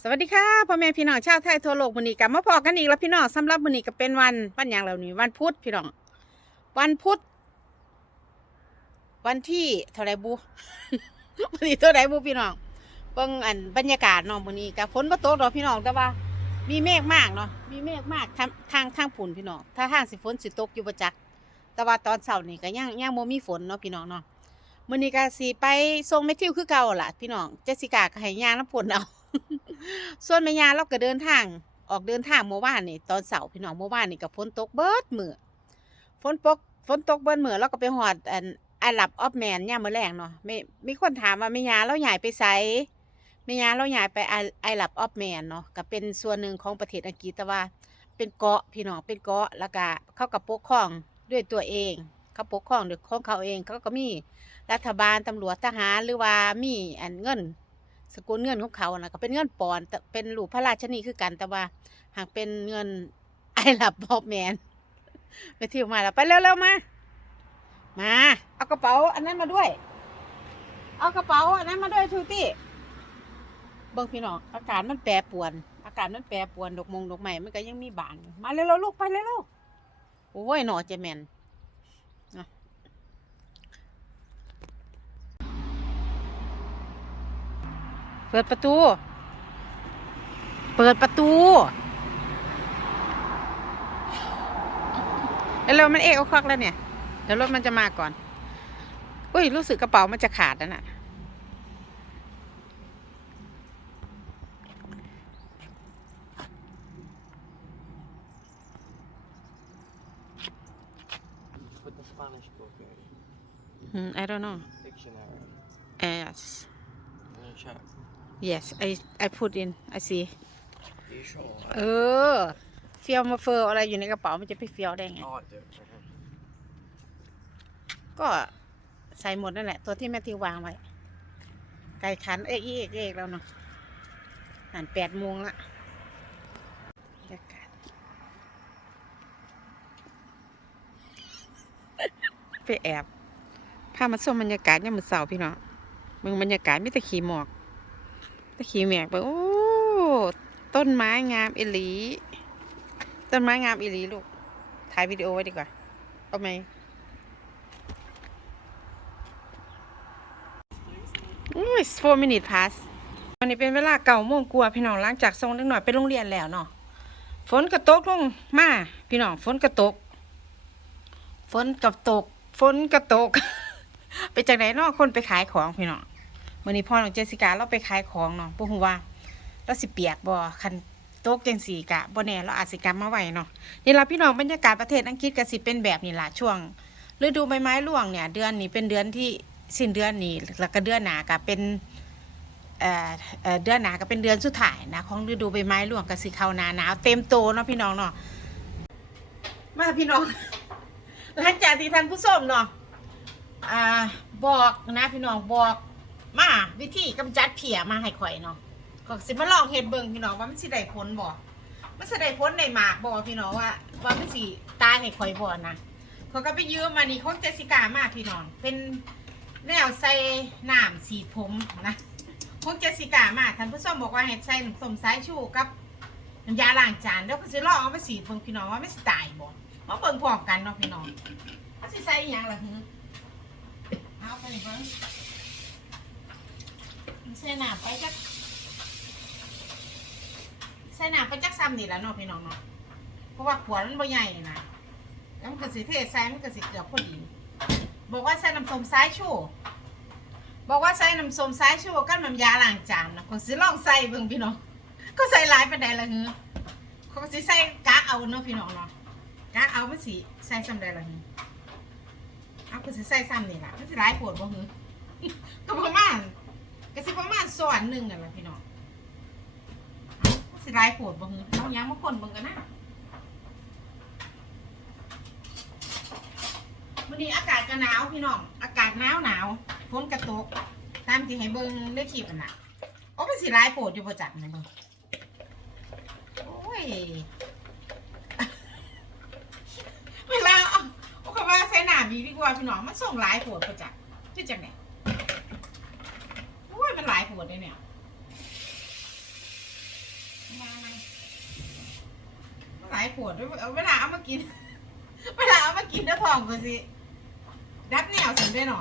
สวัสดีค่ะพ่อแม่พี่น้องชาวไทยทั่วโลกวันนี้กลับมาพอกันอีกแล้วพี่น้องสำหรับวันนี้ก็เป็นวันวันอย่างเรานี่วันพุธพี่น้อง วันพุธวันที่เท่าไรบูวันนี้เท่าไรบูพี่น้องเบิ่งอันบรรยากาศเนาะวันนี้กับฝนบ่ตกดอกพี่น้องแต่ว่า มีเมฆมากเนาะมีเมฆมากทางทางทางผุนพี่น้องถ้าทางสิฝนสิตกอยู่ประจักษ์แต่ว่าตอนเช้านี่ก็ยังยังบ่มีฝนเนาะพี่น้องเนาะมื้อนี้ก็สิไปส่งแมทิวคือเก่าล่ะพี่น้องเจสสิก้าก็ให้ย่างน้ำฝนเอา ส่วนแม่ยาเราก็เดินทาง ออกเดินทางเมื่อวานนี่ตอนเสาร์พี่น้องเมื่อวานนี่ก็ฝนตกเบิดมือฝนตกฝนตกเบิดมือแล้วก็ไปหอดอันไอหลับออฟแมนย่ามมื้อแรงเนาะไม่มีคนถามว่าแม่ยาเราใหญ่ไปไสแม่ยาเราใหญ่ไปไอหลับออฟแมนเนาะก็เป็นส่วนหนึ่งของประเทศอังกฤษแต่ว่า เป็นเกาะพี่น้องเป็นเกาะแล้วก็เขาก็ปกครองด้วยตัวเองเขาปกครองด้วยของเขาเองเขาก็มีรัฐบาลตำรวจทหารหรือว่ามีอันเงิน สกุลเงินของเขานะก็เป็นเงินปอนด์แต่เป็นหลูพระราชนีคือกันแต่ว่า หากเป็นเงินไอหลับบอบแมนไปเที่ยวมาแล้วไปเร็วๆมา มา เอากระเป๋า อันนั้นมาด้วย เอากระเป๋าอันนั้นมาด้วยทูตี้เบิ่งพี่น้องอากาศมันแปรปวน อากาศมันแปรปวนดอกมงดอกไม้มันก็ยังมีบาน มาเร็วๆลูกไปเร็วๆโอ้ยหนอเจแมน เปิดประตู เปิดประตูแล้วเรามันเอกเอาควักแล้วเนี่ย เดี๋ยวรถมันจะมาก่อน อุ้ย รู้สึกกระเป๋ามันจะขาดแล้วน่ะ Put the Spanish book ready. อืม I don't know Dictionary. yes Can you check? Yes I I put in I see Are you sure? เออเฟียวมาเฟอร์อะไรอยู่ในกระเป๋ามันจะไปเฟียวได้ไง Oh, I do. Okay. ก็ใส่หมดนั่นแหละ ตัวที่แม่ทิววางไว้ ไก่ขันเอ๊ะเอ๊ะเอ๊ะแล้วเนาะหันแปดโมงละบรรยากาศไปแอบพามาชมบรรยากาศยามมื้อเสาร์พี่น้องเมืองบรรยากาศมีแต่ขีหมอกแต่ ขี่แมกไปโอ้ต้นไม้งามอิลี ต้นไม้งามอิลีลูก ถ่ายวิดีโอไว้ดีกว่า เอาไหมอุ้ย four minute pass วันนี้เป็นเวลาเก่าโมงกว่าพี่น้องหลังจากส่งเล็กหน่อยไปโรงเรียนแล้วเนาะ ฝนกระตกลงมาพี่น้องฝนกระตก ฝนกระตก ฝนกระตก ไปจากไหนเนาะคนไปขายของพี่น้อง วันนี้พ่อของเจสิกาเราไปขายของเนาะพวกหัวาเราสิเปียกบ่คันโตกจังสีกะบ่แน่เราอาจสิกลับมาไหวเนาะนี่ละพี่น้องบรรยากาศประเทศอังกฤษก็สิเป็นแบบนี้ล่ะช่วงฤดูใบไม้ร่วงเนี่ย เดือนนี้เป็นเดือนที่สิ้นเดือนนี้แล้วก็เดือนหน้าก็เป็นเอ่อเอ่อเดือนหนาก็เป็นเดือนสุดท้ายนะของฤดูใบไม้ร่วงกับสีขาหนาหนาวเต็มโตเนาะพี่น้องเนาะมาพี่น้องหลังจากที่ท่านผู้ชมเนาะอ่าบอกนะพี่น้องบอก มาวิธีกำจัดเพียมาให้ข่อยเนาะก็สิมาลองเฮ็ดเบิ่งพี่น้องว่ามันสิได้ผลบ่มันสิได้ผลในหมากบ่พี่น้องว่าว่ามันสิตายให้ข่อยบ่นะเขาก็ไปยืมมานี่ของเจสิก้ามาพี่น้องเป็นแนวใส่น้ำสีผมนะพวกเจสิก้ามาท่านผู้ชมบอกว่าให้ใส่น้ำส้มสายชูกับน้ำยาล้างจานเดี๋ยวก็สิลองเอาไปสีเพิ่งพี่น้องว่าไม่สิตายบ่มาเบิ่งพร้อมกันเนาะพี่น้องเขาสิใส่อหยังล่ะฮึเอาไปเบิ่ง ใส่น้ำไปจักใส่น้ำไปจักซ้ำนี่แหละเนาะพี่น้องเนาะเพราะว่าขวดมันบ่ใหญ่นะแล้วมันก็สิเทใส่มันก็สิเกือบพอดีบอกว่าใส่น้ำส้มสายชูบอกว่าใส่น้ำส้มสายชูกับน้ำยาล้างจานนะคนสิลองใส่เบิ่งพี่น้องก็ใส่หลายไปได้ละเฮือเขาก็สิใส่กะเอาเนาะพี่น้องเนาะกะเอามันสิใส่ซ้ำได้ละเฮือเอาก็สิใส่ซ้ำนี่ล่ะมันสิหลายปวดบ่เฮือก็ประมาณ ก็สิประมาณส่วนหนึ่งกันละพี่น้องสิลายปวดบ่เฮือเอายังมาคนบิ่งกันนะวันนี้อากาศก็หนาวพี่น้อง อากาศหนาวหนาวฝนกระตก ตามที่ให้เบิ่งในคลิปอันน่ะโอ้เป็นสิลายปรดอยู่ประจักษ์นะเบิ่งโอ้ยเวลาเอาเอาคำว่าใส่หนาบีดีกว่าพี่น้องมันส่งลายปรดประจักษ์ที่จังไหน โอ้ยมันหลายโปรดเลยเนี่ยมามันหลายปวดด้วยเวลาเอามากิน เวลาเอามากินแล้วทองก็สิดับแนวสิได้หนอ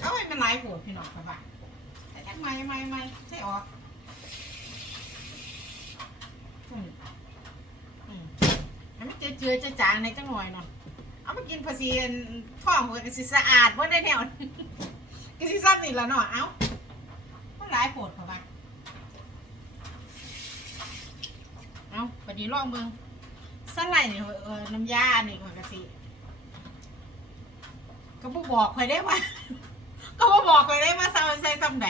เอาไว้มันหลายปวดพี่น้องครับว่าแต่จักไม่ไม่ไม่ใช่ออกอืมอืมให้มันเจือเจือจางในจังหน่อยเนาะเอามากินภาษีท้องมันก็สิสะอาดว่าได้แนวก็สิซ้ำนี่ละเนาะเอ้า หลายปวดครับว่าเอาพอดีลองเบิ่งสไลด์นี่เออน้ำยาอันนี้ของกะสิก็บ่บอกใครได้ว่า ก็บ่บอกใครได้ว่าใส่ใส่ซ้ำไหน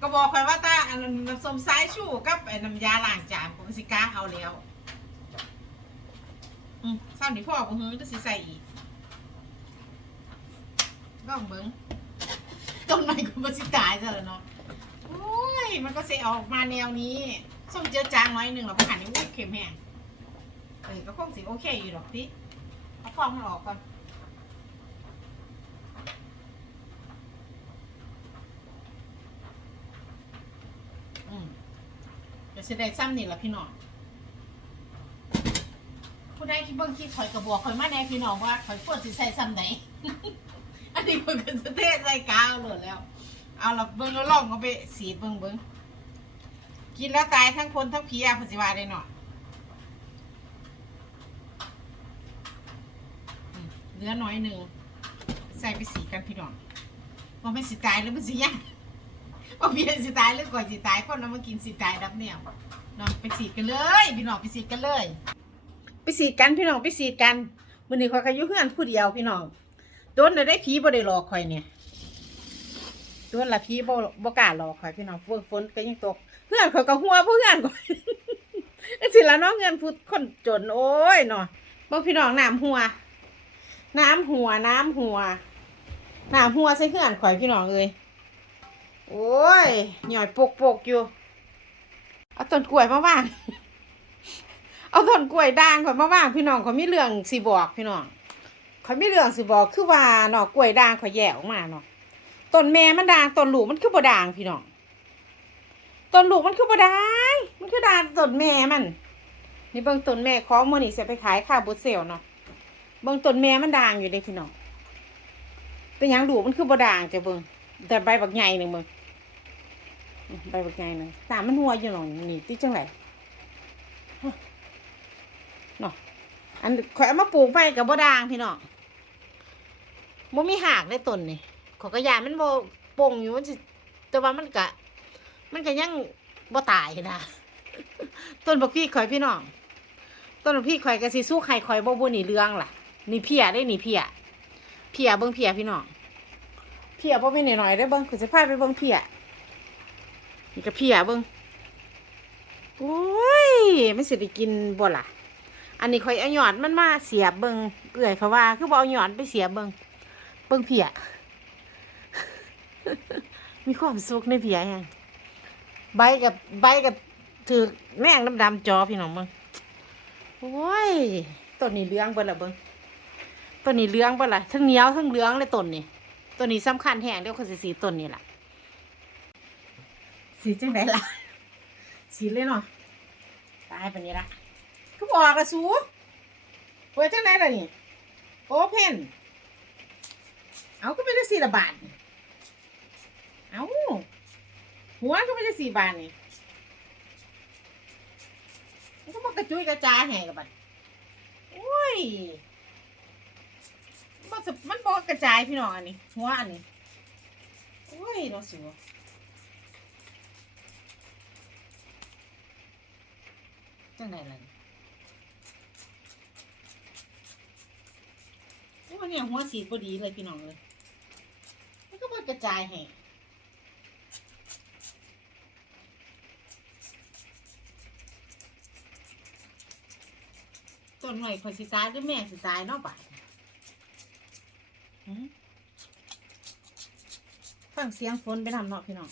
ก็บอกใครว่าถ้าอันน้ำส้มสายชูกับไอ้น้ำยาล้างจานผมสิก้าเอาแล้วอืมซ้ำนี่พ่อบ่ฮือจะสิใส่อีกลองเบิ่งต้นไม้ก็บ่สิตายซะแล้วเนาะ มันก็เสออกมาแนวนี้ส้มเจือจางน้อยหนึ่งแล้วบ่หันนี่อุ้ยเค็มแห้งเออก็คงสิโอเคอยู่ดอกติเอาฟองมันออกก่อนอืมเดี๋ยวสิได้ซ้ำนี่ละพี่น้องผู้ใดที่เบิ่งคลิปข่อยกระบอกข่อยมาแน่พี่น้องว่าข่อยควรสิใส่ซ้ำไหน อันนี้เพิ่นก็จะเทศใส่กาวเลยแล้ว เอาละเบิ่งแล้วลองเอาไปสีดเบิ่งเบิ่งกินแล้วตายทั้งคนทั้งผีอะพสิวาได้เนาะอืมเหลือน้อยหนึ่งใส่ไปสีกันพี่น้องว่ามันสิตายหรือมันสิยังว่าเพียนสิตายหรือก่อนสิตายคนเอามากินสิตายดับเนี่ยเนาะไปสีกันเลยพี่น้องไปสีกันเลย ไปสีกันพี่น้องไปสีกันมื้อนี้ข่อยก็ยู่เฮือนผู้เดียวพี่น้องโดนได้ผีบ่ได้หลอกข่อยเนี่ย โดนละผีบ่บ่กล้าหลอกข่อยพี่น้องฝนฝนก็ยังตกเฮือนข่อยก็หัวเฮือนข่อยสิละน้องเงินผู้คนจนโอ้ยเนาะบ่พี่น้องน้ำหัว น้ำหัวน้ำหัวน้ำหัวใส่เฮือนข่อยพี่น้องเอ้ยโอ้ยหน่อยปกปกอยู่ เอาต้นกล้วยมาว่าง เอาต้นกล้วยด่างข่อยมาว่างพี่น้องข่อยมีเรื่องสิบอกพี่น้องข่อยมีเรื่องสิบอกคือว่าเนาะกล้วยด่างข่อยแยกออกมาเนาะ ต้นแม่มันด่างต้นลูกมันคือบ่ด่างพี่น้องต้นลูกมันคือบ่ด่างมันคือด่างต้นแม่มัน นี่เบิ่งต้นแม่ของมือนี้สิไปขายค่าวบุเซลเนาะเบิ่งต้นแม่มันด่างอยู่เด้พี่น้องเป็นหยังลูกมันคือบ่ด่างจ้ะเบิ่งแต่ใบบักใหญ่หนึ่งมึงใบบักใหญ่หนึ่งตามมันหัวอยู่หนองนี่ติจังไรเนาะอันข่อยมาปลูกไปกับบ่ด่างพี่น้องบ่มีหากในต้นนี่ ขอยก็ยานมันบ่โป่งอยู่มันสิแต่ว่ามันกะ มันก็ยังบ่ตายนะต้นบักพี่ข่อยพี่น้องต้นบักพี่ข่อยก็สิสู้ไข่ข่อยบ่บ่นี่เรื่องล่ะนี่เพียได้นี่เพียเพียเบิ่งเพียพี่น้องเพียบ่ม่นหน่อยๆได้เบิ่งคือสิพาไปเบิ่งเพียนี่ก็เพียเบิ่งโอ้ยไมันสิได้กินบ่ล่ะ อันนี้ข่อยเอาหยอดมันมาเสียบเบิ่งเอื่อยเพราะว่าคือบ่เอาหยอดไปเสียบเบิ่งเบิ่งเพีย มีความสุขในเพียแฮงใบกับใบกับถือแม่งดำๆจอพี่น้องเบิ่งโอ้ยต้นนี้เหลืองเบิดละเบิ่งต้นนี้เหลืองเบิดล่ะทั้งเหนียวทั้งเหลืองเลยต้นนี้ตัวนี้สำคัญแห้งเดี๋ยวเขาสิสีต้นนี้ล่ะ สีจังไดล่ะ สีเลยเนาะตายปนนี้ละก็บอกกระสูเปิดจังไดล่ะนี่โอเพนเอาก็ไม่ได้สีละบาทนี่ เอาหัวก็ไม่ได้สี่บาทนี่มันก็มากระจุยกระจายแห่กับบัดโอ้ยมันสมันบอกกระจายพี่น้องอันนี้ หัวอันนี้โอ้ยเราสัวจังไหนล่ะโอ้เนี่ยหัวสีพอดีเลยพี่น้องเลย มันก็บอกกระจายให้ ต้นหน่อยคอยสิตายหรือแม่สิตายเนาะบ่ายหืมฟังเสียงฝนไปนำเนาะพี่น้อง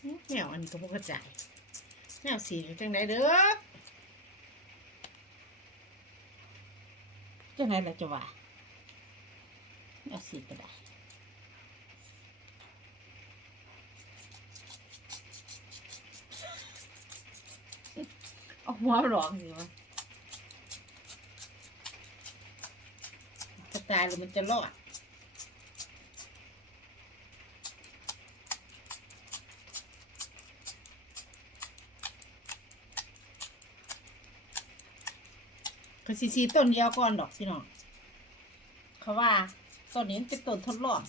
หืมแนวอันนี้ก็บ่เข้าใจแนวสีอยู่จังไดเด้อจะไหนล่ะจะว่า เอาสีก็ได้เอาหัวหลอกสิวะจะตายหรือมันจะรอดก็ซีซีต้นเดียวก่อนดอกพี่น้องเขาว่า ต้นนี้เป็นต้นทดลอง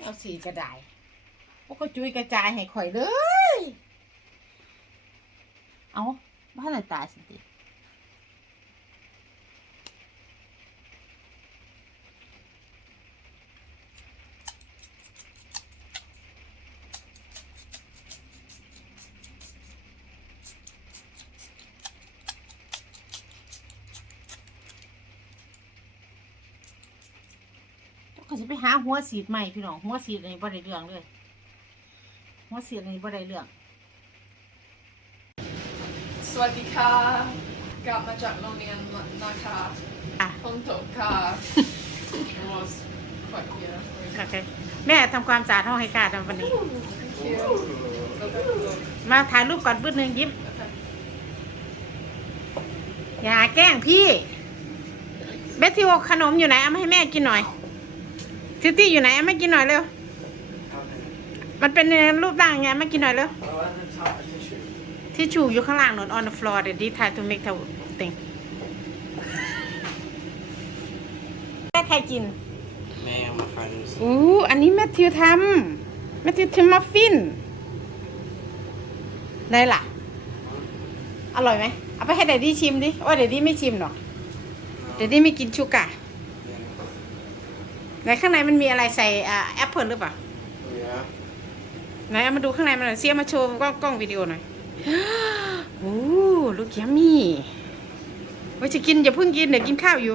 เอาสีกระดาษพวกก็จุยกระจายให้ข่อยเลย เอาบ้านไหนตายสิ ไปหาหัวสีดใหม่พี่น้องหัวสีดอันนี้บ่ได้เรื่องเลยหัวสีดอันนี้บ่ได้เรื่อง สวัสดีค่ะ กลับมาจากโรงเรียนนะคะอะ ฝนตกค่ะ It was quite here โอเคแม่ทำความสะอาดห้องให้ค่ะทำวันนี้ Thank you แล้วก็ลงมาถ่ายรูปก่อนปื้ดหนึ่งยิ้มอย่าแกล้งพี่เบสทิวขนมอยู่ไหนเอามาให้แม่กินหน่อย ซิตี้อยู่ไหนเอามากินหน่อยเร็ว มันเป็นรูปร่างไงมากินหน่อยเร็ว Oh, and the top tissue. ที่ชูอยู่ข้างล่างนน on the floor the d try to make the thing แม่ใครกิน Me and my friends. อู้อันนี้แมทธิวทำแมทธิวทำมัฟฟินได้ล่ะ อร่อยไหม เอาไปให้เดดดี้ชิมดิ ว่าเดดดี้ไม่ชิมหรอก เดดดี้ไม่กินชูกะ ไหนข้างในมันมีอะไรใส่อ่าแอปเปิลหรือเปล่า Yeah. ไหนเอามาดูข้างในมันหน่อยเสียมาโชว์กล้องกล้องวิดีโอหน่อยโอ้ลูกยัมมี่ว่าจะกินอย่าเพิ่งกินเดี๋ยวกินข้าวอยู่